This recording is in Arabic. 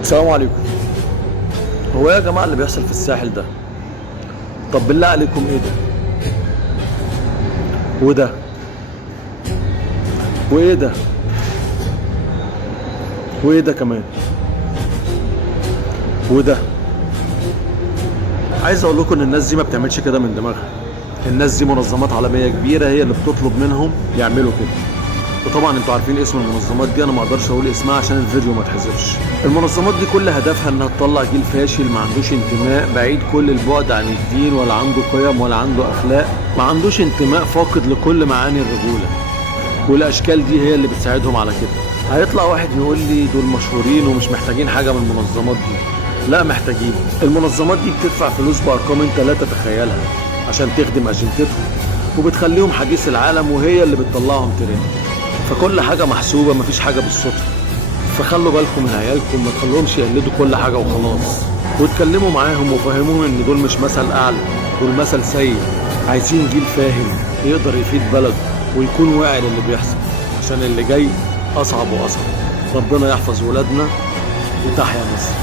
السلام عليكم. هو إيه يا جماعة اللي بيحصل في الساحل ده؟ طب بالله عليكم ايه ده؟ وده؟ وايه ده؟ وايه ده كمان؟ وده؟ عايز اقول لكم ان الناس دي ما بتعملش كده من دماغها. الناس دي منظمات عالمية كبيرة هي اللي بتطلب منهم يعملوا كده. وطبعا انتوا عارفين اسم المنظمات دي، انا ما اقدرش اقول اسمها عشان الفيديو ما اتحذفش. المنظمات دي كل هدفها انها تطلع جيل فاشل ما عندوش انتماء، بعيد كل البعد عن الدين، ولا عنده قيم ولا عنده اخلاق، ما عندوش انتماء، فاقد لكل معاني الرجولة. والاشكال دي هي اللي بتساعدهم على كده. هيطلع واحد يقول لي دول مشهورين ومش محتاجين حاجة من المنظمات دي. لا محتاجين. المنظمات دي بتدفع فلوس بارقام انت لا تتخيلها عشان تخدم اجندتهم، وبتخليهم حديث العالم، وهي اللي بتطلعهم ترند. فكل حاجة محسوبة، مفيش حاجة بالصدفة. فخلوا بالكم من عيالكم، ما تخلوهمش يقلدوا كل حاجة وخلاص. واتكلموا معاهم وفهموهم ان دول مش مثل اعلى، دول مثل سيء. عايزين جيل فاهم يقدر يفيد بلده ويكون واعي للي بيحصل، عشان اللي جاي اصعب واصعب. ربنا يحفظ ولادنا، وتحيا مصر.